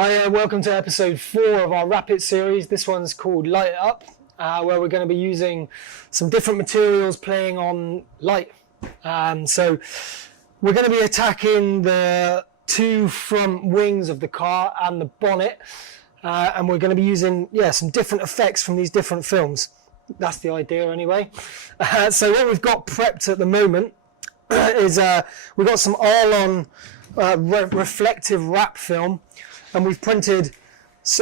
Hi, welcome to episode 4 of our Wrap It series. This one's called Light It Up, where we're going to be using some different materials playing on light. So we're going to be attacking the two front wings of the car and the bonnet, and we're going to be using some different effects from these different films. That's the idea anyway. So what we've got prepped at the moment is we've got some Arlon reflective wrap film, and we've printed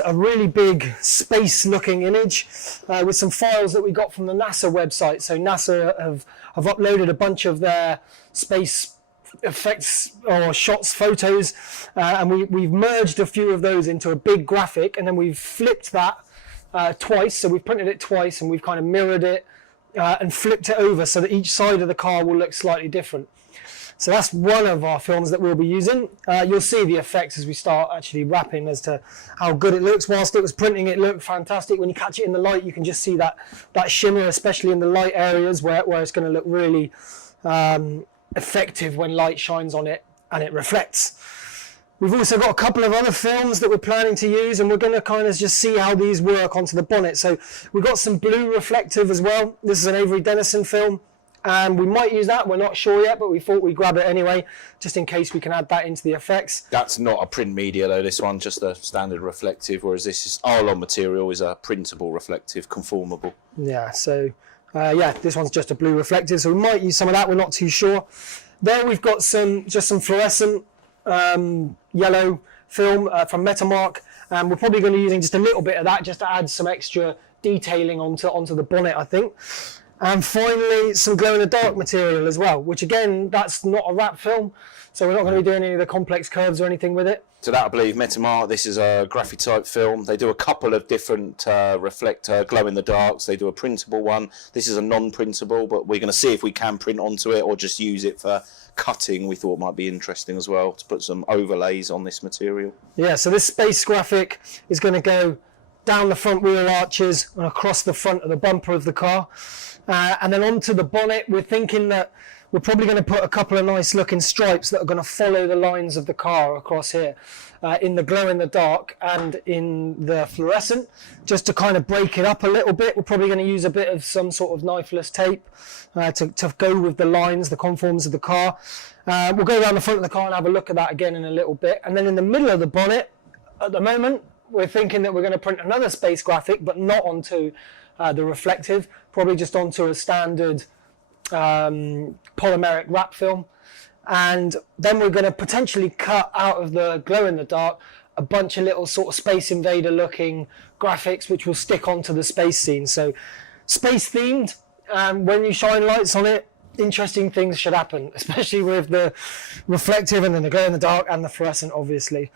a really big space-looking image with some files that we got from the NASA website. So NASA have uploaded a bunch of their space effects or shots, photos, and we've merged a few of those into a big graphic, and then we've flipped that twice. So we've printed it twice, and we've kind of mirrored it and flipped it over so that each side of the car will look slightly different. So that's one of our films that we'll be using. You'll see the effects as we start actually wrapping as to how good it looks. Whilst it was printing, it looked fantastic. When you catch it in the light, you can just see that shimmer, especially in the light areas where it's going to look really effective when light shines on it and it reflects. We've also got a couple of other films that we're planning to use, and we're going to kind of just see how these work onto the bonnet. So we've got some blue reflective as well. This is an Avery Dennison film. And we might use that, we're not sure yet, but we thought we'd grab it anyway, just in case we can add that into the effects. That's not a print media though, this one, just a standard reflective, whereas this is Arlon material is a printable reflective, conformable. Yeah, so this one's just a blue reflective, so we might use some of that, we're not too sure. There we've got some fluorescent yellow film from Metamark, and we're probably going to be using just a little bit of that just to add some extra detailing onto the bonnet, I think. And finally, some glow-in-the-dark material as well, which again, that's not a wrap film, so we're not going to be doing any of the complex curves or anything with it. So that, I believe, Metamark, this is a graphite film. They do a couple of different reflector glow-in-the-darks. They do a printable one. This is a non-printable, but we're going to see if we can print onto it or just use it for cutting. We thought might be interesting as well to put some overlays on this material. Yeah, so this space graphic is going to go down the front wheel arches and across the front of the bumper of the car. And then onto the bonnet, we're thinking that we're probably going to put a couple of nice looking stripes that are going to follow the lines of the car across here in the glow in the dark and in the fluorescent, just to kind of break it up a little bit. We're probably going to use a bit of some sort of knifeless tape to go with the lines, the conforms of the car. We'll go around the front of the car and have a look at that again in a little bit. And then in the middle of the bonnet, at the moment, we're thinking that we're going to print another space graphic, but not onto the reflective, probably just onto a standard polymeric wrap film. And then we're going to potentially cut out of the glow-in-the-dark a bunch of little sort of Space Invader looking graphics which will stick onto the space scene. So space themed, when you shine lights on it, interesting things should happen, especially with the reflective and then the glow-in-the-dark and the fluorescent, obviously.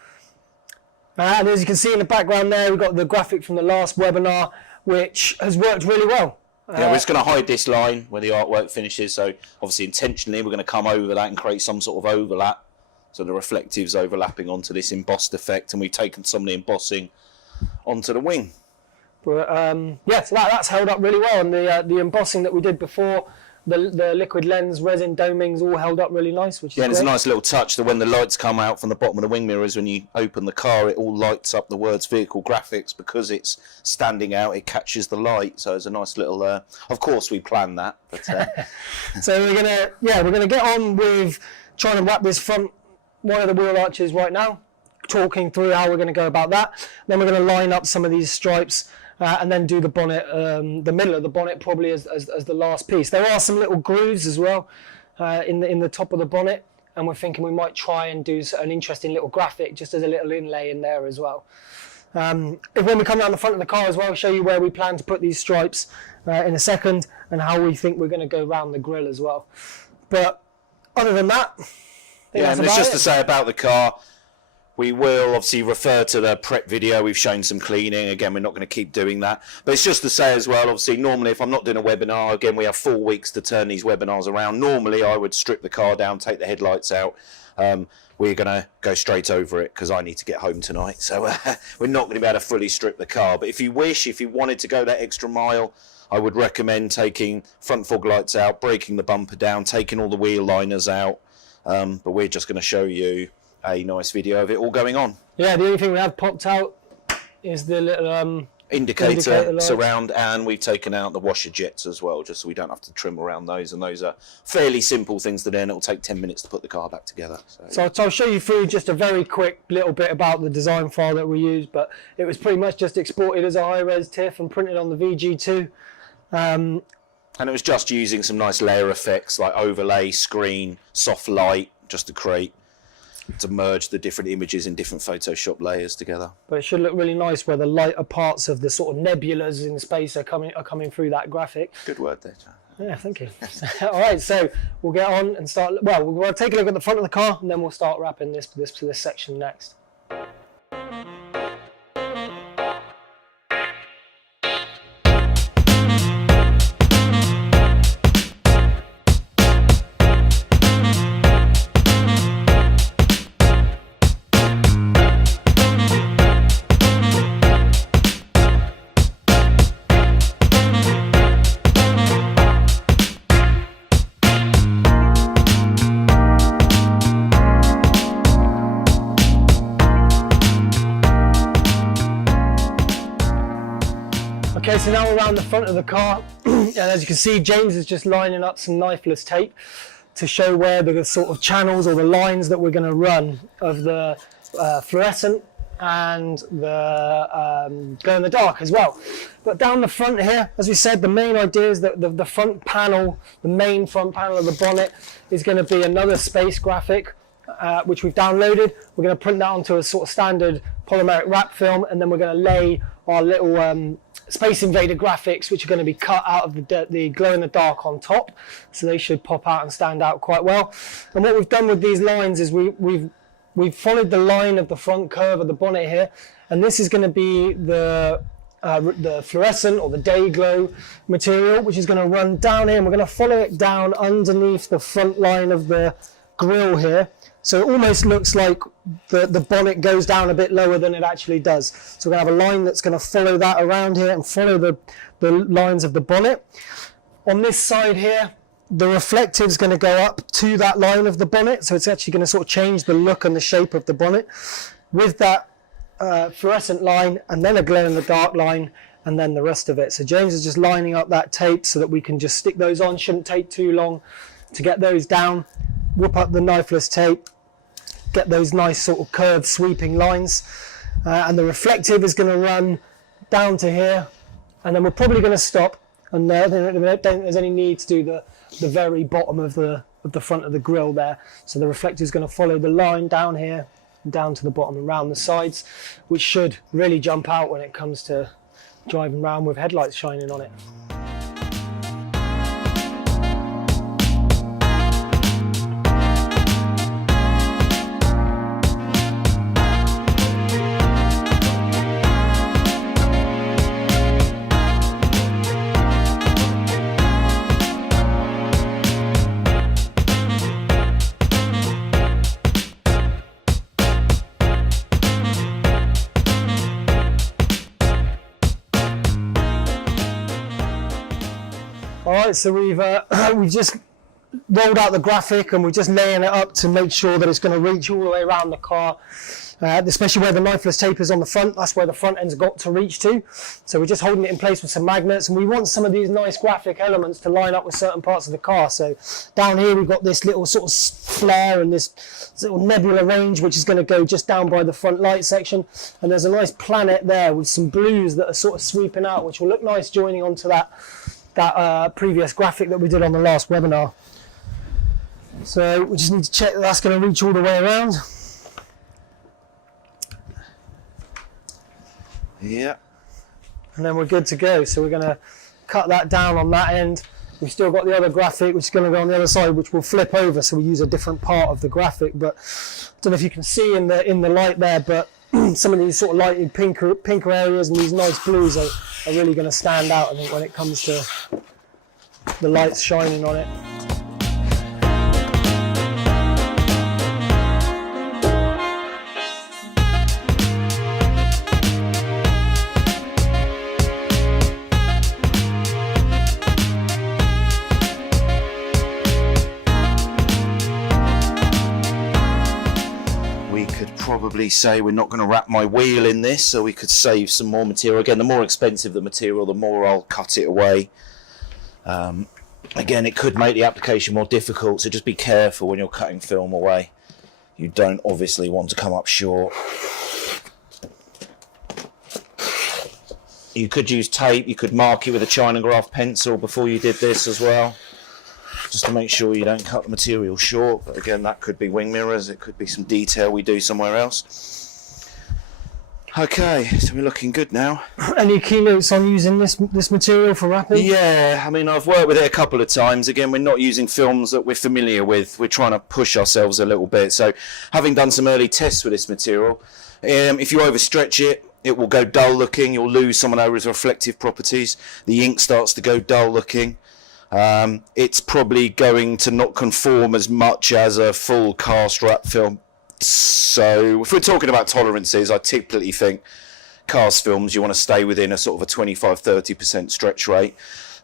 And as you can see in the background there, we've got the graphic from the last webinar, which has worked really well. Yeah, we're just going to hide this line where the artwork finishes, so obviously intentionally we're going to come over that and create some sort of overlap, so the reflective's overlapping onto this embossed effect, and we've taken some of the embossing onto the wing. But so that's held up really well, and the embossing that we did before, the liquid lens resin domings all held up really nice, which is and it's a nice little touch that when the lights come out from the bottom of the wing mirrors, when you open the car, it all lights up the words vehicle graphics because it's standing out, it catches the light, so it's a nice little of course we planned that, but so we're gonna get on with trying to wrap this front one of the wheel arches right now, talking through how we're going to go about that. Then we're going to line up some of these stripes and then do the bonnet, the middle of the bonnet probably as the last piece. There are some little grooves as well in the top of the bonnet, and we're thinking we might try and do an interesting little graphic just as a little inlay in there as well. When we come down the front of the car as well, I'll show you where we plan to put these stripes in a second and how we think we're going to go around the grille as well. But other than that, and it's just to say about the car, we will obviously refer to the prep video. We've shown some cleaning. Again, we're not going to keep doing that. But it's just to say as well, obviously, normally if I'm not doing a webinar, again, we have 4 weeks to turn these webinars around. Normally, I would strip the car down, take the headlights out. We're going to go straight over it because I need to get home tonight. So we're not going to be able to fully strip the car. But if you wanted to go that extra mile, I would recommend taking front fog lights out, breaking the bumper down, taking all the wheel liners out. But we're just going to show you a nice video of it all going on. Yeah, the only thing we have popped out is the little indicator lights. surround, and we've taken out the washer jets as well, just so we don't have to trim around those, and those are fairly simple things to do, and it'll take 10 minutes to put the car back together. So I'll show you through just a very quick little bit about the design file that we used, but it was pretty much just exported as a high-res TIFF and printed on the VG2. And it was just using some nice layer effects like overlay, screen, soft light, just to merge the different images in different Photoshop layers together. But it should look really nice where the lighter parts of the sort of nebulas in space are coming through that graphic. Good word there, John. Yeah, thank you. All right, so we'll get on and start. Well, we'll take a look at the front of the car, and then we'll start wrapping this section next. Okay, so now we're around the front of the car, and as you can see, James is just lining up some knifeless tape to show where the sort of channels or the lines that we're going to run of the fluorescent and the glow in the dark as well. But down the front here, as we said, the main idea is that the front panel, the main front panel of the bonnet, is going to be another space graphic, which we've downloaded. We're going to print that onto a sort of standard polymeric wrap film, and then we're going to lay our little Space Invader graphics, which are going to be cut out of the glow in the dark on top, so they should pop out and stand out quite well. And what we've done with these lines is we've followed the line of the front curve of the bonnet here, and this is going to be the fluorescent or the day glow material, which is going to run down here, and we're going to follow it down underneath the front line of the grille here. So it almost looks like the bonnet goes down a bit lower than it actually does. So we're going to have a line that's going to follow that around here and follow the lines of the bonnet. On this side here, the reflective is going to go up to that line of the bonnet. So it's actually going to sort of change the look and the shape of the bonnet with that fluorescent line, and then a glow in the dark line, and then the rest of it. So James is just lining up that tape so that we can just stick those on. Shouldn't take too long to get those down. Whip up the knifeless tape, get those nice sort of curved sweeping lines, and the reflective is going to run down to here, and then we're probably going to stop, and I don't think there's any need to do the very bottom of the front of the grille there. So the reflective is going to follow the line down here, down to the bottom and round the sides, which should really jump out when it comes to driving around with headlights shining on it. Alright, so we've just rolled out the graphic, and we're just laying it up to make sure that it's going to reach all the way around the car, especially where the knifeless tape is on the front. That's where the front end's got to reach to. So we're just holding it in place with some magnets, and we want some of these nice graphic elements to line up with certain parts of the car. So down here we've got this little sort of flare and this little nebula range, which is going to go just down by the front light section, and there's a nice planet there with some blues that are sort of sweeping out, which will look nice joining onto that previous graphic that we did on the last webinar. So we just need to check that that's going to reach all the way around. Yeah. And then we're good to go. So we're going to cut that down on that end. We've still got the other graphic, which is going to go on the other side, which will flip over, so we use a different part of the graphic. But I don't know if you can see in the light there, but some of these sort of lighted pinker areas and these nice blues are really going to stand out, I think, when it comes to the lights shining on it. probably say we're not going to wrap my wheel in this, so we could save some more material. Again, the more expensive the material, the more I'll cut it away. Again, it could make the application more difficult, so just be careful when you're cutting film away. You don't obviously want to come up short. You could use tape, you could mark it with a Chinograph pencil before you did this as well, just to make sure you don't cut the material short. But again, that could be wing mirrors, it could be some detail we do somewhere else. Okay, so we're looking good now. Any keynotes on using this material for wrapping? Yeah, I mean, I've worked with it a couple of times. Again, we're not using films that we're familiar with. We're trying to push ourselves a little bit. So having done some early tests with this material, if you overstretch it, it will go dull looking. You'll lose some of those reflective properties. The ink starts to go dull looking. It's probably going to not conform as much as a full cast wrap film. So if we're talking about tolerances, I typically think cast films, you want to stay within a sort of a 25-30% stretch rate.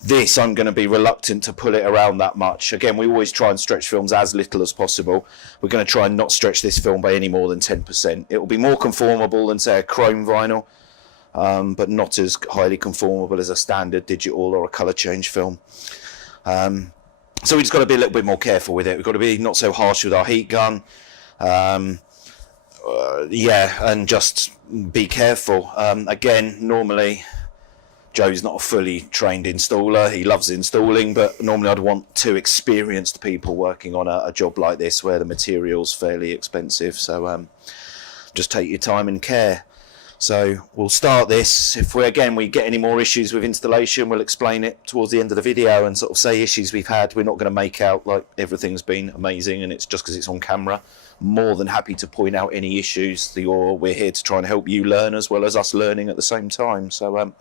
This, I'm going to be reluctant to pull it around that much. Again, we always try and stretch films as little as possible. We're going to try and not stretch this film by any more than 10%. It will be more conformable than, say, a chrome vinyl, but not as highly conformable as a standard digital or a colour change film. So we just got to be a little bit more careful with it. We've got to be not so harsh with our heat gun. Yeah, and just be careful. Again, normally Joe's not a fully trained installer. He loves installing, but normally I'd want 2 experienced people working on a job like this where the material's fairly expensive. So just take your time and care. So we'll start this. If we get any more issues with installation, we'll explain it towards the end of the video and sort of say issues we've had. We're not going to make out like everything's been amazing and it's just because it's on camera. More than happy to point out any issues. We're here to try and help you learn as well as us learning at the same time. So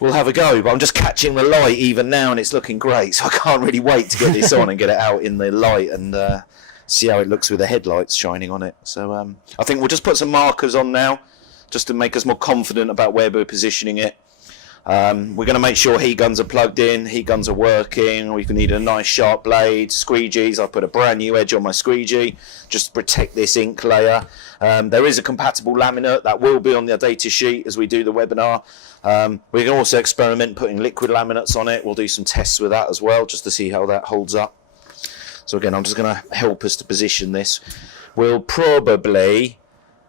we'll have a go, but I'm just catching the light even now and it's looking great, so I can't really wait to get this on and get it out in the light and see how it looks with the headlights shining on it. So I think we'll just put some markers on now just to make us more confident about where we're positioning it. We're going to make sure heat guns are plugged in, heat guns are working. We need a nice sharp blade, squeegees. I put a brand new edge on my squeegee just to protect this ink layer. There is a compatible laminate that will be on the data sheet as we do the webinar. We can also experiment putting liquid laminates on it. We'll do some tests with that as well just to see how that holds up. So again, I'm just going to help us to position this. We'll probably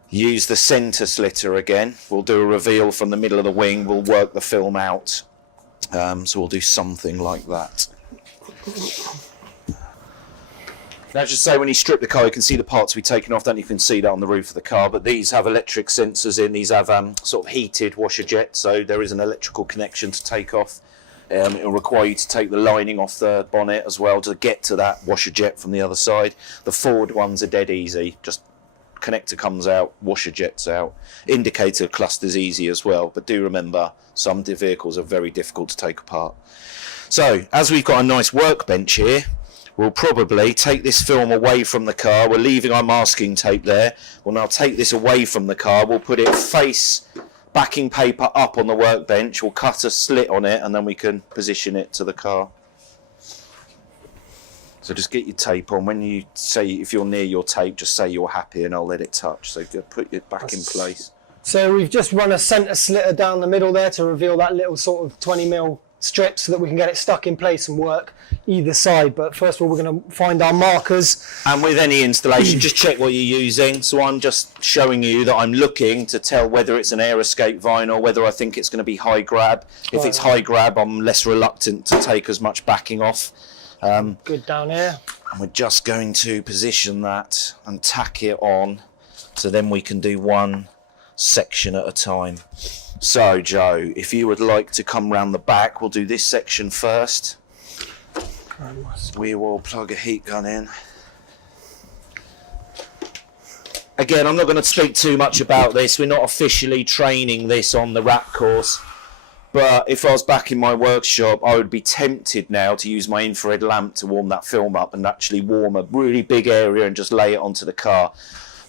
use the center slitter again. We'll do a reveal from the middle of the wing. We'll work the film out. So we'll do something like that. Now, just say when you strip the car, you can see the parts we've taken off. Then you can see that on the roof of the car. But these have electric sensors in. These have sort of heated washer jet. So there is an electrical connection to take off. It will require you to take the lining off the bonnet as well to get to that washer jet from the other side. The forward ones are dead easy. Just connector comes out, washer jets out. Indicator cluster's easy as well, but do remember some vehicles are very difficult to take apart. So as we've got a nice workbench here, we'll probably take this film away from the car. We're leaving our masking tape there. We'll now take this away from the car. We'll put it face backing paper up on the workbench. We'll cut a slit on it and then we can position it to the car. So just get your tape on. When you say, if you're near your tape, just say you're happy and I'll let it touch. So put it back in place. So we've just run a centre slitter down the middle there to reveal that little sort of 20mm strip so that we can get it stuck in place and work either side. But first of all, we're going to find our markers. And with any installation, just check what you're using. So I'm just showing you that I'm looking to tell whether it's an air escape vinyl, whether I think it's going to be high grab. If it's high grab, I'm less reluctant to take as much backing off. Good down here. And we're just going to position that and tack it on so then we can do one section at a time. So Joe, if you would like to come round the back, we'll do this section first. We will plug a heat gun in. Again, I'm not going to speak too much about this. We're not officially training this on the wrap course. But if I was back in my workshop, I would be tempted now to use my infrared lamp to warm that film up and actually warm a really big area and just lay it onto the car.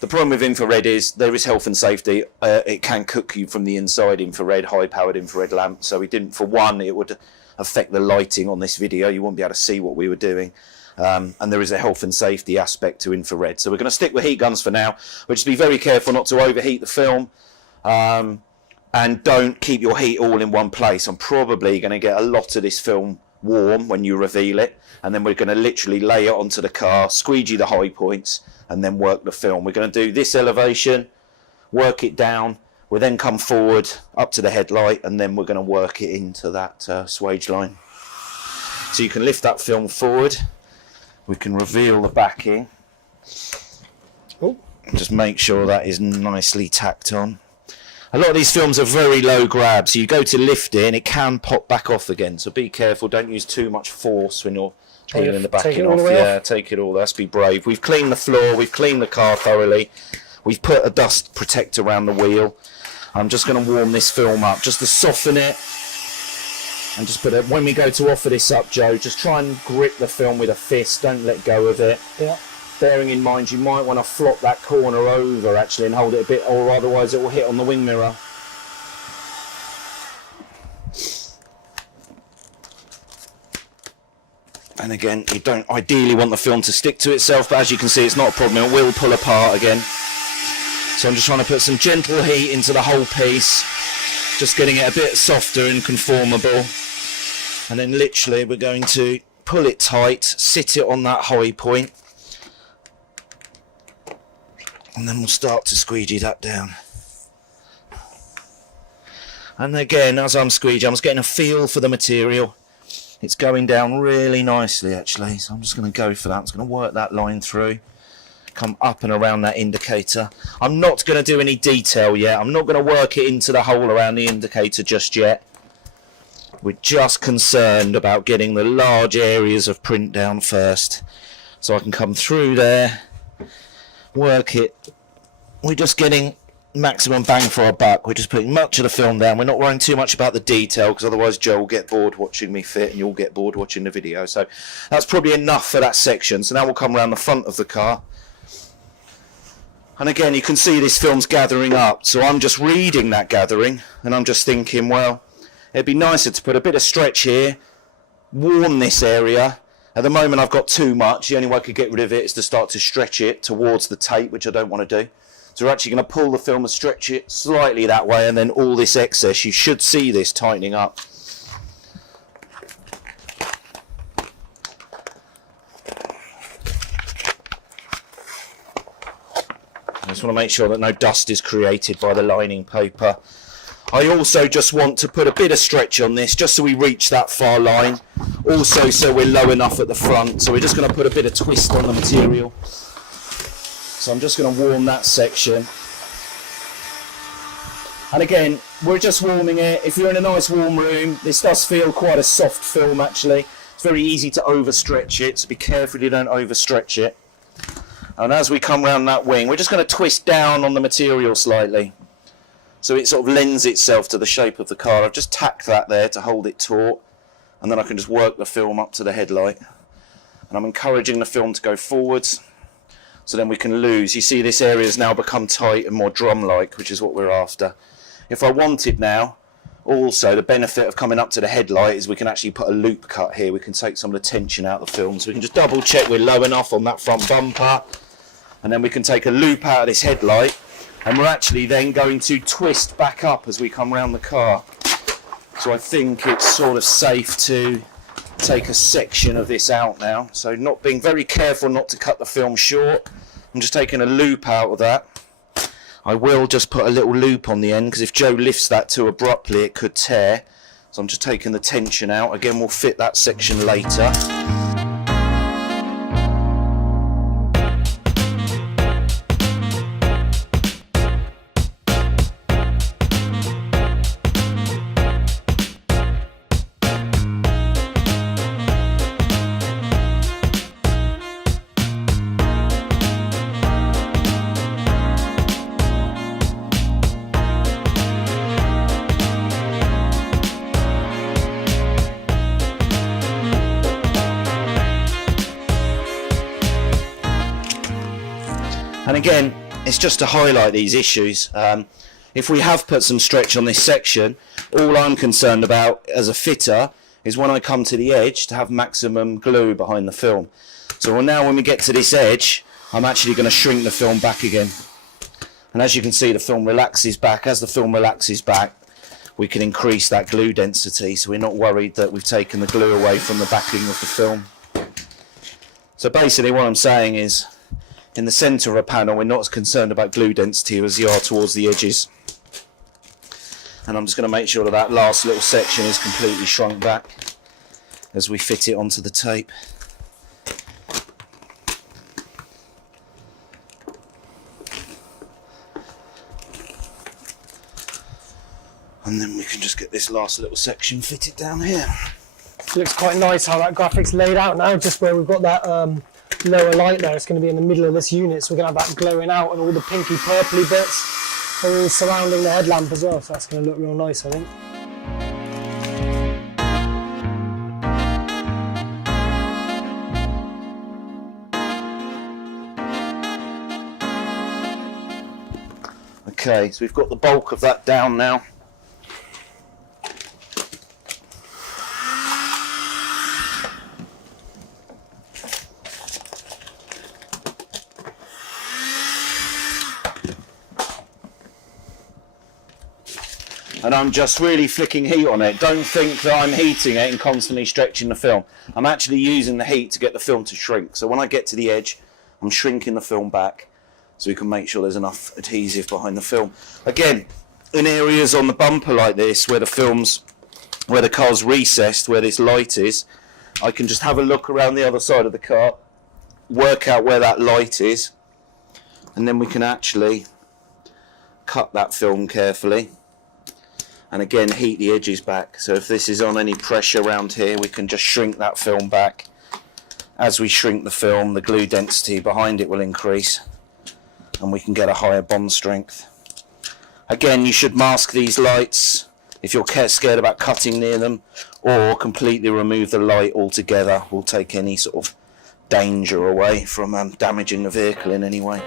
The problem with infrared is there is health and safety. It can cook you from the inside, infrared, high-powered infrared lamp. So we didn't, for one, it would affect the lighting on this video. You wouldn't be able to see what we were doing. and there is a health and safety aspect to infrared. So we're going to stick with heat guns for now. We'll just be very careful not to overheat the film, and don't keep your heat all in one place. I'm probably going to get a lot of this film warm when you reveal it, and then we're going to literally lay it onto the car, squeegee the high points, and then work the film. We're going to do this elevation, work it down, we'll then come forward up to the headlight, and then we're going to work it into that swage line. So you can lift that film forward, we can reveal the backing, just make sure that is nicely tacked on. A lot of these films are very low grab, so you go to lift it and it can pop back off again, so be careful, don't use too much force when you're peeling the backing off. Yeah, take it all, let's be brave. We've cleaned the floor, we've cleaned the car thoroughly, we've put a dust protector around the wheel. I'm just going to warm this film up just to soften it, and just put it, when we go to offer this up, Joe, just try and grip the film with a fist, don't let go of it. Yeah. Bearing in mind you might want to flop that corner over actually and hold it a bit, or otherwise it will hit on the wing mirror. And again, you don't ideally want the film to stick to itself, but as you can see it's not a problem, it will pull apart again. So I'm just trying to put some gentle heat into the whole piece, just getting it a bit softer and conformable, and then literally we're going to pull it tight, sit it on that high point, and then we'll start to squeegee that down. And again, as I'm squeegeeing, I'm just getting a feel for the material. It's going down really nicely actually, so I'm just going to go for that. I'm just going to work that line through, come up and around that indicator. I'm not going to do any detail yet. I'm not going to work it into the hole around the indicator just yet. We're just concerned about getting the large areas of print down first. So I can come through there, work it. We're just getting maximum bang for our buck. We're just putting much of the film down. We're not worrying too much about the detail, because otherwise Joe will get bored watching me fit and you'll get bored watching the video. So that's probably enough for that section. So now we'll come around the front of the car. And again, you can see this film's gathering up. So I'm just reading that gathering, and I'm just thinking, well, it'd be nicer to put a bit of stretch here, warm this area. At the moment I've got too much. The only way I could get rid of it is to start to stretch it towards the tape, which I don't want to do. So we're actually going to pull the film and stretch it slightly that way, and then all this excess, you should see this tightening up. I just want to make sure that no dust is created by the lining paper. I also just want to put a bit of stretch on this, just so we reach that far line. Also so we're low enough at the front. So we're just going to put a bit of twist on the material. So I'm just going to warm that section. And again, we're just warming it. If you're in a nice warm room, this does feel quite a soft film actually. It's very easy to overstretch it, so be careful you don't overstretch it. And as we come round that wing, we're just going to twist down on the material slightly, so it sort of lends itself to the shape of the car. I've just tacked that there to hold it taut, and then I can just work the film up to the headlight. And I'm encouraging the film to go forwards, so then we can lose. You see this area has now become tight and more drum-like, which is what we're after. If I wanted now, also the benefit of coming up to the headlight is we can actually put a loop cut here. We can take some of the tension out of the film, so we can just double check we're low enough on that front bumper, and then we can take a loop out of this headlight, and we're actually then going to twist back up as we come round the car. So I think it's sort of safe to take a section of this out now. So not being very careful not to cut the film short. I'm just taking a loop out of that. I will just put a little loop on the end, because if Joe lifts that too abruptly it could tear. So I'm just taking the tension out. Again, we'll fit that section later. And again, it's just to highlight these issues. If we have put some stretch on this section, all I'm concerned about as a fitter is when I come to the edge to have maximum glue behind the film. So now when we get to this edge, I'm actually going to shrink the film back again. And as you can see, the film relaxes back. As the film relaxes back, we can increase that glue density, so we're not worried that we've taken the glue away from the backing of the film. So basically what I'm saying is, in the centre of a panel, we're not as concerned about glue density as you are towards the edges. And I'm just going to make sure that that last little section is completely shrunk back as we fit it onto the tape. And then we can just get this last little section fitted down here. It looks quite nice how that graphic's laid out now, just where we've got that lower light there. It's going to be in the middle of this unit, so we're going to have that glowing out, and all the pinky purpley bits are all surrounding the headlamp as well, so that's going to look real nice, I think. Okay, so we've got the bulk of that down now. And I'm just really flicking heat on it. Don't think that I'm heating it and constantly stretching the film. I'm actually using the heat to get the film to shrink. So when I get to the edge, I'm shrinking the film back so we can make sure there's enough adhesive behind the film. Again, in areas on the bumper like this, where the car's recessed, where this light is, I can just have a look around the other side of the car, work out where that light is, and then we can actually cut that film carefully. And again, heat the edges back. So if this is on any pressure around here, we can just shrink that film back. As we shrink the film, the glue density behind it will increase, and we can get a higher bond strength. Again, you should mask these lights if you're scared about cutting near them, or completely remove the light altogether. Will take any sort of danger away from damaging the vehicle in any way.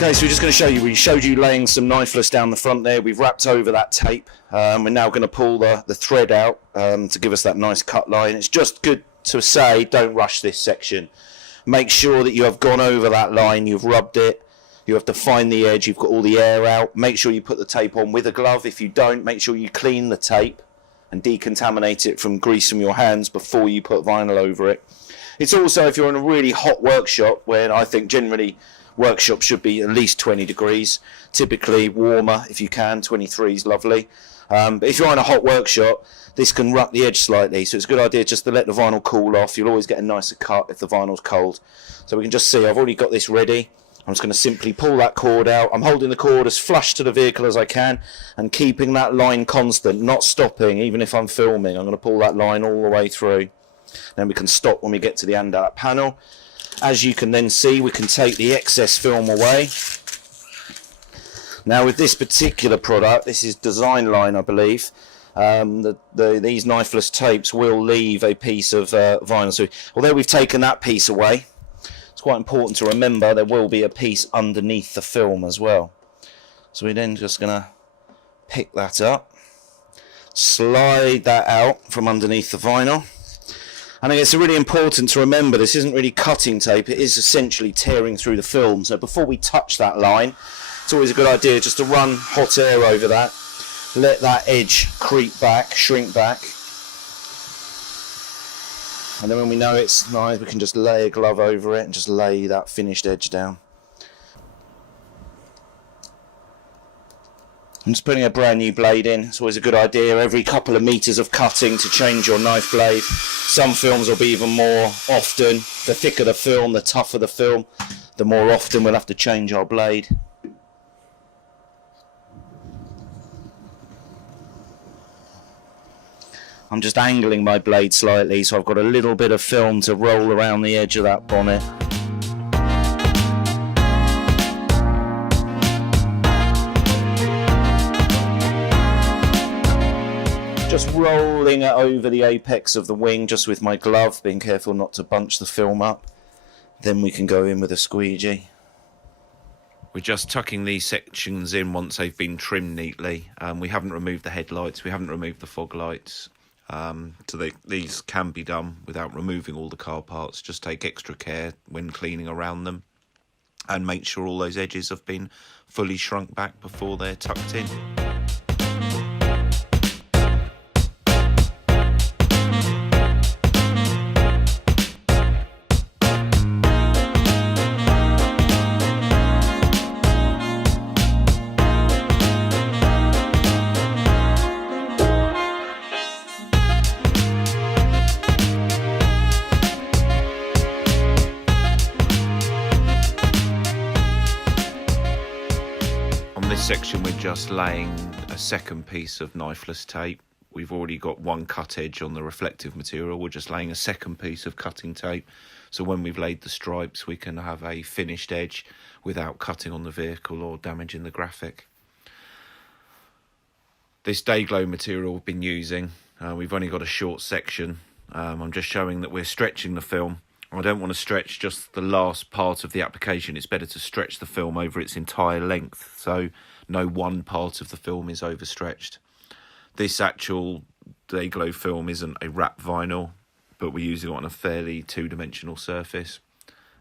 Okay, so we're just going to show you, we showed you laying some knifeless down the front there. We've wrapped over that tape. We're now going to pull the thread out to give us that nice cut line. It's just good to say, don't rush this section. Make sure that you have gone over that line, you've rubbed it, you have defined the edge, you've got all the air out. Make sure you put the tape on with a glove. If you don't, make sure you clean the tape and decontaminate it from grease from your hands before you put vinyl over it. It's also, if you're in a really hot workshop, where I think generally workshop should be at least 20 degrees, typically warmer if you can, 23 is lovely. But if you're in a hot workshop, this can rut the edge slightly, so it's a good idea just to let the vinyl cool off. You'll always get a nicer cut if the vinyl's cold. So we can just see, I've already got this ready. I'm just going to simply pull that cord out. I'm holding the cord as flush to the vehicle as I can and keeping that line constant, not stopping even if I'm filming. I'm going to pull that line all the way through. Then we can stop when we get to the end of that panel. As you can then see, we can take the excess film away. Now with this particular product, this is Design Line, I believe, these knifeless tapes will leave a piece of vinyl. So although we've taken that piece away, it's quite important to remember there will be a piece underneath the film as well. So we're then just going to pick that up, slide that out from underneath the vinyl. And it's really important to remember this isn't really cutting tape, it is essentially tearing through the film. So before we touch that line, it's always a good idea just to run hot air over that, let that edge creep back, shrink back. And then when we know it's nice, we can just lay a glove over it and just lay that finished edge down. I'm just putting a brand new blade in. It's always a good idea every couple of meters of cutting to change your knife blade. Some films will be even more often. The thicker the film, the tougher the film, the more often we'll have to change our blade. I'm just angling my blade slightly, so I've got a little bit of film to roll around the edge of that bonnet. Just rolling it over the apex of the wing, just with my glove, being careful not to bunch the film up. Then we can go in with a squeegee. We're just tucking these sections in once they've been trimmed neatly. We haven't removed the headlights, we haven't removed the fog lights. So these can be done without removing all the car parts. Just take extra care when cleaning around them and make sure all those edges have been fully shrunk back before they're tucked in. Section we're just laying a second piece of knifeless tape. We've already got one cut edge on the reflective material. We're just laying a second piece of cutting tape, so when we've laid the stripes we can have a finished edge without cutting on the vehicle or damaging the graphic. This day glow material we've been using, we've only got a short section. I'm just showing that we're stretching the film. I don't want to stretch just the last part of the application. It's better to stretch the film over its entire length, so no one part of the film is overstretched. This actual day glow film isn't a wrap vinyl, but we're using it on a fairly two-dimensional surface,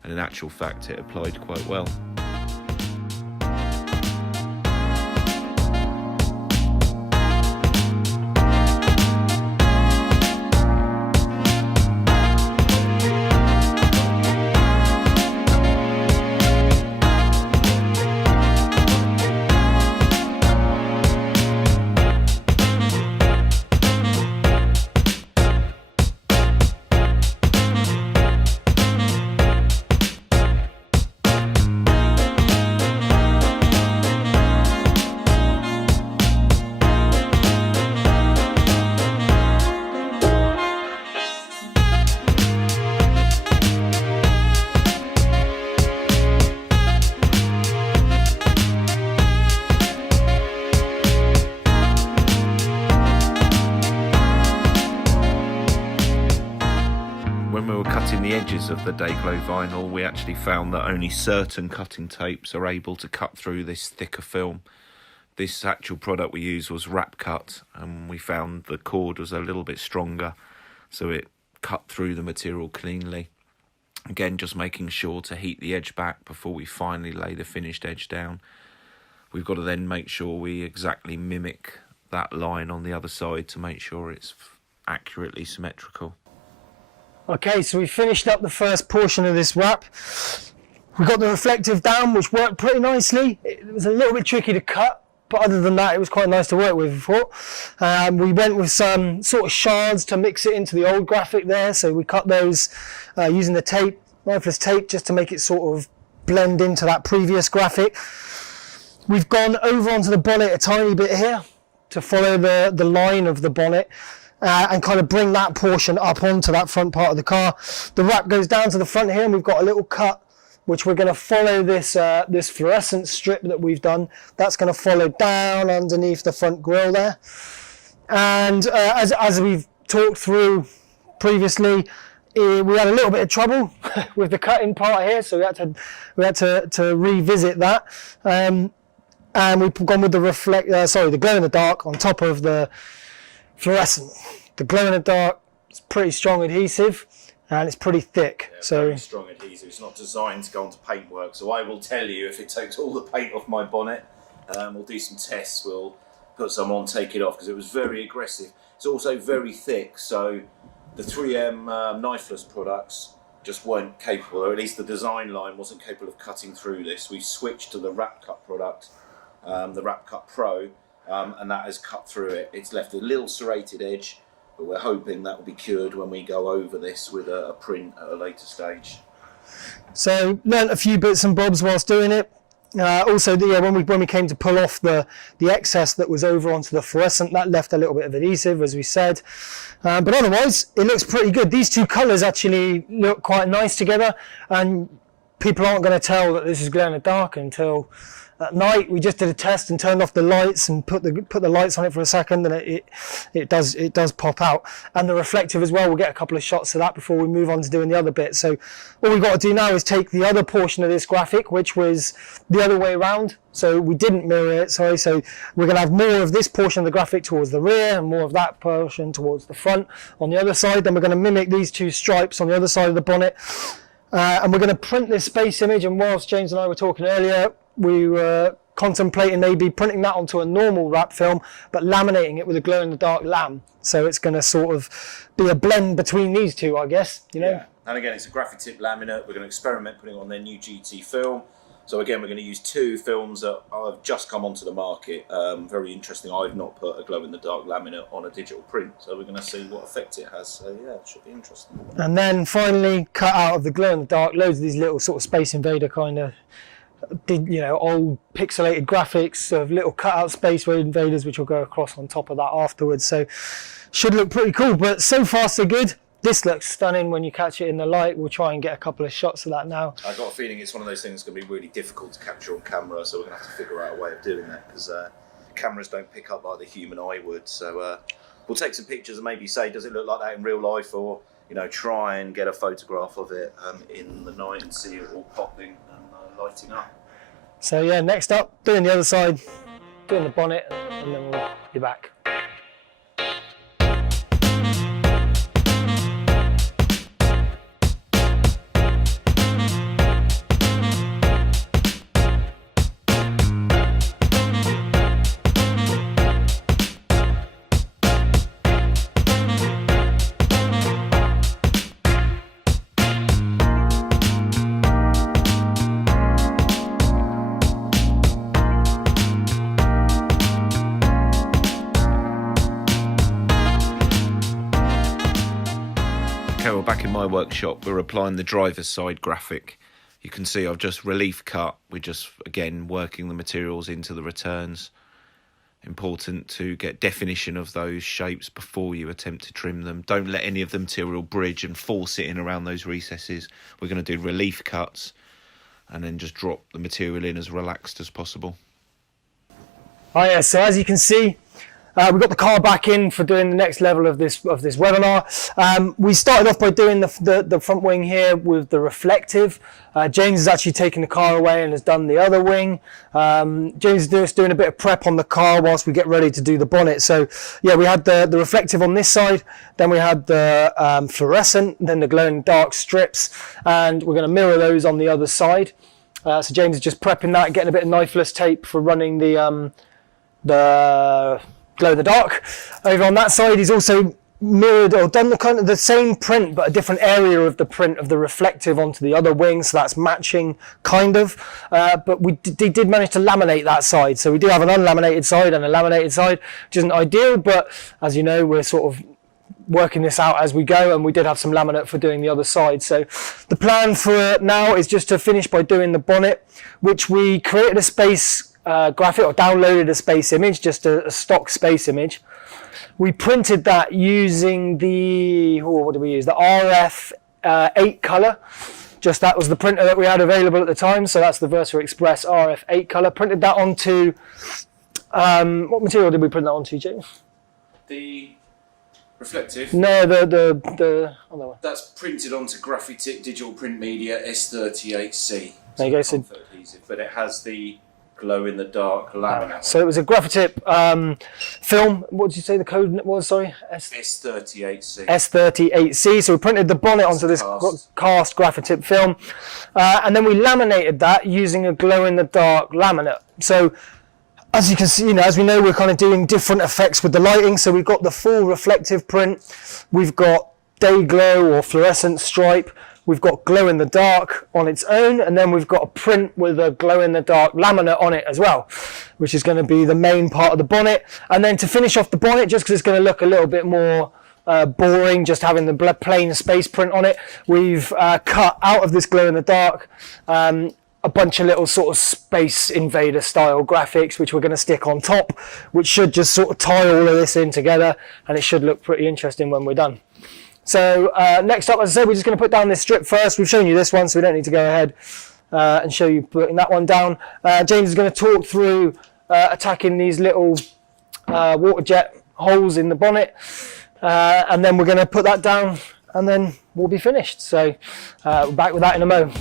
and in actual fact it applied quite well. The edges of the day glow vinyl, we actually found that only certain cutting tapes are able to cut through this thicker film. This actual product we used was wrap cut, and we found the cord was a little bit stronger, so it cut through the material cleanly. Again, just making sure to heat the edge back before we finally lay the finished edge down. We've got to then make sure we exactly mimic that line on the other side to make sure it's accurately symmetrical. Okay, so we finished up the first portion of this wrap. We got the reflective down, which worked pretty nicely. It was a little bit tricky to cut, but other than that, it was quite nice to work with, I thought. We went with some sort of shards to mix it into the old graphic there, so we cut those using the tape, knifeless tape, just to make it sort of blend into that previous graphic. We've gone over onto the bonnet a tiny bit here to follow the line of the bonnet. And kind of bring that portion up onto that front part of the car. The wrap goes down to the front here, and we've got a little cut which we're going to follow this this fluorescent strip that we've done. That's going to follow down underneath the front grille there. And as we've talked through previously, we had a little bit of trouble with the cutting part here, so we had to revisit that. And we've gone with the glow in the dark on top of the fluorescent. The glow in the dark is pretty strong adhesive, and it's pretty thick. Yeah, so very strong adhesive. It's not designed to go onto paintwork, so I will tell you if it takes all the paint off my bonnet. We'll do some tests. We'll put some on, take it off, because it was very aggressive. It's also very thick, so the 3M knifeless products just weren't capable, or at least the design line wasn't capable of cutting through this. We switched to the Wrap Cut product, the Wrap Cut Pro. And that has cut through it. It's left a little serrated edge, but we're hoping that will be cured when we go over this with a print at a later stage. So learnt a few bits and bobs whilst doing it. Also, when we came to pull off the excess that was over onto the fluorescent, that left a little bit of adhesive, as we said. But otherwise, it looks pretty good. These two colours actually look quite nice together, and people aren't going to tell that this is glow in the dark until at night. We just did a test and turned off the lights and put the lights on it for a second, and it does pop out. And the reflective as well, we'll get a couple of shots of that before we move on to doing the other bit. So all we've got to do now is take the other portion of this graphic, which was the other way around. So we didn't mirror it, sorry. So we're going to have more of this portion of the graphic towards the rear and more of that portion towards the front on the other side. Then we're going to mimic these two stripes on the other side of the bonnet. And we're going to print this space image. And whilst James and I were talking earlier, we were contemplating maybe printing that onto a normal wrap film, but laminating it with a glow-in-the-dark lam. So it's going to sort of be a blend between these two, I guess. You know. Yeah. And again, it's a Graphitip laminate. We're going to experiment putting it on their new GT film. So again, we're going to use two films that have just come onto the market. Very interesting. I've not put a glow-in-the-dark laminate on a digital print, so we're going to see what effect it has. So yeah, it should be interesting. And then finally, cut out of the glow-in-the-dark, loads of these little sort of Space Invader kind of, old pixelated graphics of little cutout Space Invaders, which will go across on top of that afterwards. So should look pretty cool. But so far so good. This looks stunning when you catch it in the light. We'll try and get a couple of shots of that now. I've got a feeling it's one of those things that's going to be really difficult to capture on camera, so we're going to have to figure out a way of doing that, because cameras don't pick up like the human eye would. So we'll take some pictures and maybe say, does it look like that in real life, or try and get a photograph of it in the night and see it all popping and lighting up. So yeah, next up, doing the other side, doing the bonnet, and then we'll be back. We're back in my workshop. We're applying the driver's side graphic. You can see I've just relief cut. We're just, again, working the materials into the returns. Important to get definition of those shapes before you attempt to trim them. Don't let any of the material bridge and force it in around those recesses. We're going to do relief cuts and then just drop the material in as relaxed as possible. Oh yeah, so as you can see, we've got the car back in for doing the next level of this webinar. We started off by doing the front wing here with the reflective. James has actually taken the car away and has done the other wing. James is doing a bit of prep on the car whilst we get ready to do the bonnet. So yeah, we had the reflective on this side, then we had the fluorescent, then the glow in the dark strips, and we're going to mirror those on the other side. So James is just prepping that, getting a bit of knifeless tape for running the glow in the dark. Over on that side, he's also mirrored or done the kind of the same print, but a different area of the print of the reflective onto the other wing, so that's matching kind of. But we did manage to laminate that side, so we do have an unlaminated side and a laminated side, which isn't ideal, but as you know, we're sort of working this out as we go, and we did have some laminate for doing the other side. So the plan for now is just to finish by doing the bonnet, which we created a space graphic, or downloaded a space image, just a stock space image. We printed that using the, what did we use? The RF 8 color. Just that was the printer that we had available at the time. So that's the Versa Express RF 8 color. Printed that onto, what material did we print that onto, James? The reflective? No, the other one. That's printed onto Graphitip digital print media S38C. There you go. So, but it has the glow in the dark laminate. So it was a Graphitip film. What did you say the code was? Sorry, S38C. S38C. So we printed the bonnet onto this cast Graphitip film, and then we laminated that using a glow in the dark laminate. So as you can see, as we know, we're kind of doing different effects with the lighting. So we've got the full reflective print, we've got day glow or fluorescent stripe, we've got glow in the dark on its own, and then we've got a print with a glow in the dark laminate on it as well, which is going to be the main part of the bonnet. And then to finish off the bonnet, just because it's going to look a little bit more boring just having the plain space print on it, we've cut out of this glow in the dark a bunch of little sort of Space Invader style graphics which we're going to stick on top, which should just sort of tie all of this in together, and it should look pretty interesting when we're done. So next up, as I said, we're just going to put down this strip first. We've shown you this one, so we don't need to go ahead and show you putting that one down. James is going to talk through attacking these little water jet holes in the bonnet, and then we're going to put that down, and then we'll be finished. So we're back with that in a mo.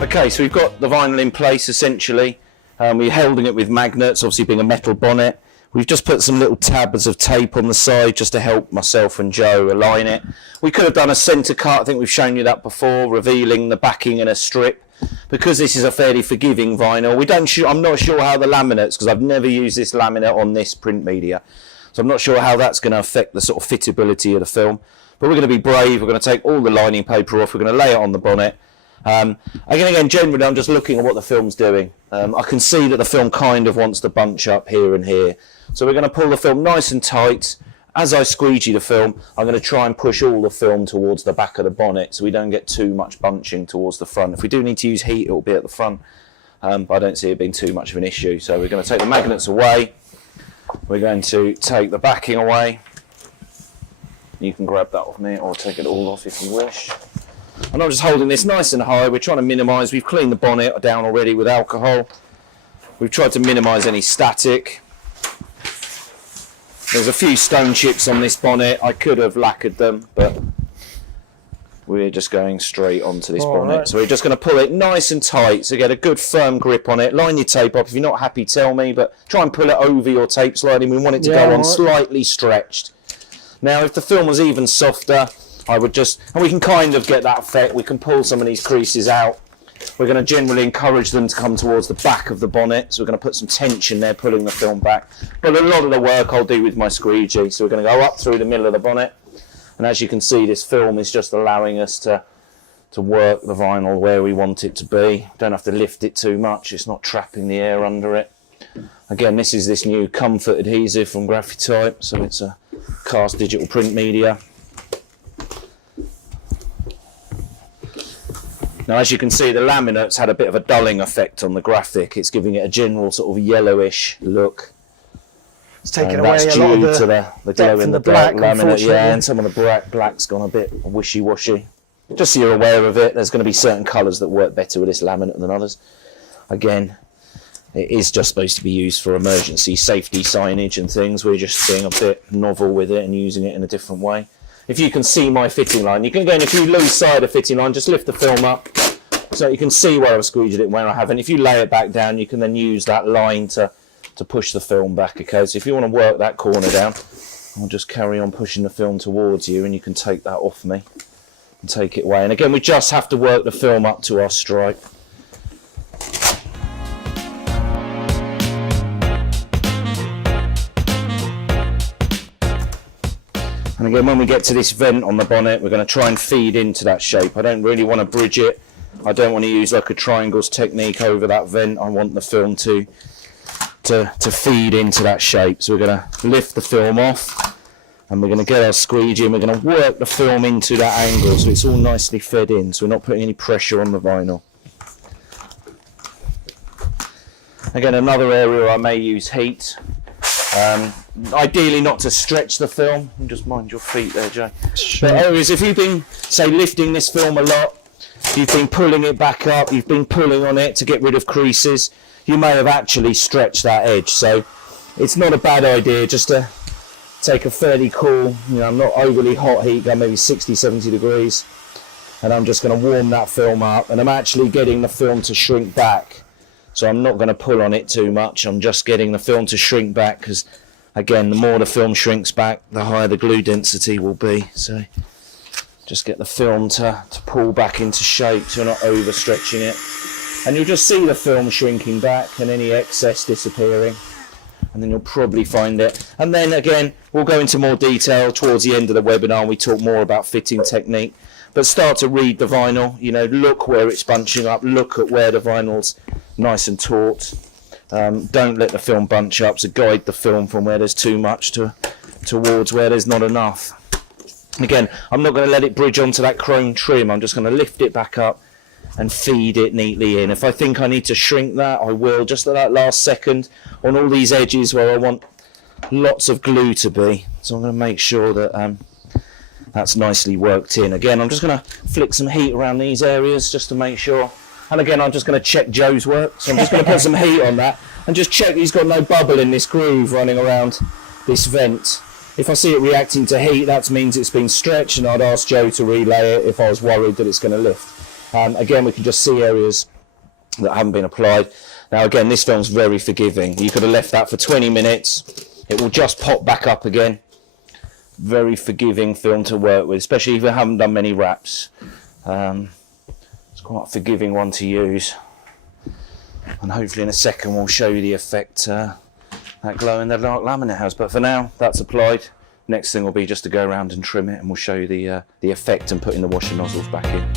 Okay, so we've got the vinyl in place essentially. We're holding it with magnets, obviously being a metal bonnet. We've just put some little tabs of tape on the side just to help myself and Joe align it. We could have done a centre cut, I think we've shown you that before, revealing the backing in a strip. Because this is a fairly forgiving vinyl, I'm not sure how the laminates, because I've never used this laminate on this print media, so I'm not sure how that's going to affect the sort of fittability of the film. But we're going to be brave, we're going to take all the lining paper off, we're going to lay it on the bonnet. Again, generally I'm just looking at what the film's doing. I can see that the film kind of wants to bunch up here and here. So we're going to pull the film nice and tight. As I squeegee the film, I'm going to try and push all the film towards the back of the bonnet so we don't get too much bunching towards the front. If we do need to use heat, it will be at the front. But I don't see it being too much of an issue. So we're going to take the magnets away. We're going to take the backing away. You can grab that off me or take it all off if you wish. And I'm just holding this nice and high. We're trying to minimise, we've cleaned the bonnet down already with alcohol. We've tried to minimise any static. There's a few stone chips on this bonnet. I could have lacquered them, but we're just going straight onto this bonnet. Right. So we're just going to pull it nice and tight, so get a good firm grip on it. Line your tape up. If you're not happy, tell me, but try and pull it over your tape slightly. We want it to go on slightly stretched. Now, if the film was even softer, I would just, and we can kind of get that effect, we can pull some of these creases out. We're going to generally encourage them to come towards the back of the bonnet, so we're going to put some tension there, pulling the film back. But a lot of the work I'll do with my squeegee, so we're going to go up through the middle of the bonnet, and as you can see, this film is just allowing us to work the vinyl where we want it to be. Don't have to lift it too much, it's not trapping the air under it. Again, this is this new comfort adhesive from Verifique, so it's a cast digital print media. Now, as you can see, the laminate's had a bit of a dulling effect on the graphic. It's giving it a general sort of yellowish look. It's taking away a lot of the glow in the black laminate, yeah, and some of the black's gone a bit wishy-washy. Just so you're aware of it, there's going to be certain colours that work better with this laminate than others. Again, it is just supposed to be used for emergency safety signage and things. We're just being a bit novel with it and using it in a different way. If you can see my fitting line, you can, again, if you lose sight of fitting line, just lift the film up so you can see where I've squeegeed it and where I haven't. If you lay it back down, you can then use that line to push the film back, okay? So if you want to work that corner down, I'll just carry on pushing the film towards you and you can take that off me and take it away. And again, we just have to work the film up to our stripe. And again, when we get to this vent on the bonnet, we're going to try and feed into that shape. I don't really want to bridge it. I don't want to use like a triangles technique over that vent. I want the film to feed into that shape. So we're going to lift the film off and we're going to get our squeegee and we're going to work the film into that angle so it's all nicely fed in, so we're not putting any pressure on the vinyl. Again, another area I may use heat. Ideally not to stretch the film. Just mind your feet there, Jay. Sure. But areas, if you've been, say, lifting this film a lot, you've been pulling it back up, you've been pulling on it to get rid of creases, you may have actually stretched that edge. So it's not a bad idea just to take a fairly cool, not overly hot heat gun, maybe 60, 70 degrees, and I'm just going to warm that film up, and I'm actually getting the film to shrink back. So I'm not going to pull on it too much, I'm just getting the film to shrink back, because again, the more the film shrinks back, the higher the glue density will be. So just get the film to pull back into shape so you're not overstretching it. And you'll just see the film shrinking back and any excess disappearing. and then you'll probably find it. And then again, we'll go into more detail towards the end of the webinar and we talk more about fitting technique. But start to read the vinyl, you know, look where it's bunching up, look at where the vinyl's nice and taut. Don't let the film bunch up, so guide the film from where there's too much towards where there's not enough. Again, I'm not going to let it bridge onto that chrome trim, I'm just going to lift it back up and feed it neatly in. If I think I need to shrink that, I will, just at that last second on all these edges where I want lots of glue to be. So I'm going to make sure that that's nicely worked in. Again, I'm just going to flick some heat around these areas just to make sure. And again, I'm just going to check Joe's work. So I'm just going to put some heat on that and just check he's got no bubble in this groove running around this vent. If I see it reacting to heat, that means it's been stretched, and I'd ask Joe to relay it if I was worried that it's going to lift. Again, we can just see areas that haven't been applied. Now again, this film's very forgiving. You could have left that for 20 minutes. It will just pop back up again. Very forgiving film to work with, especially if you haven't done many wraps. It's quite a forgiving one to use. And hopefully in a second we'll show you the effect that glow in the dark laminate has. But for now, that's applied. Next thing will be just to go around and trim it, and we'll show you the effect and putting the washer nozzles back in.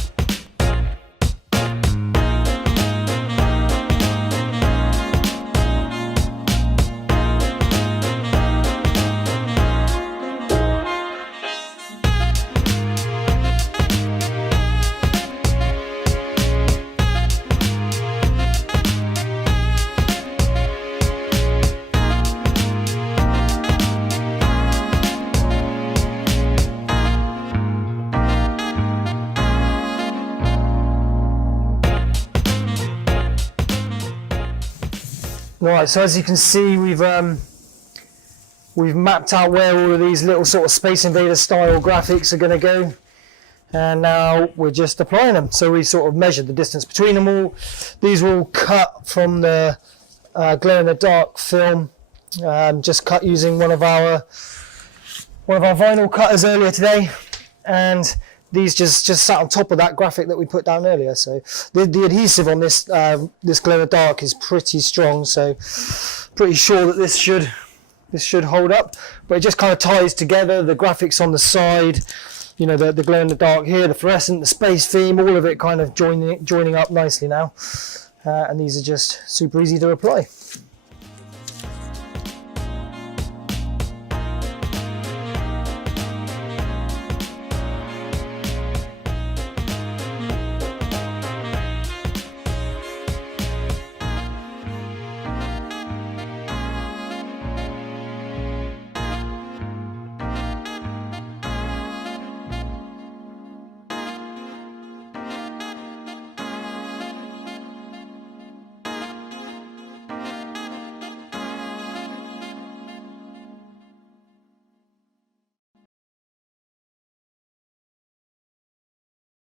Right, so as you can see, we've mapped out where all of these little sort of Space Invader style graphics are going to go, and now we're just applying them. So we sort of measured the distance between them all. These were all cut from the glow in the dark film, just cut using one of our vinyl cutters earlier today, and these just sat on top of that graphic that we put down earlier. So the adhesive on this this glow in the dark is pretty strong, so pretty sure that this should hold up. But it just kind of ties together the graphics on the side, you know, the glow in the dark here, the fluorescent, the space theme, all of it kind of joining up nicely now. And these are just super easy to apply.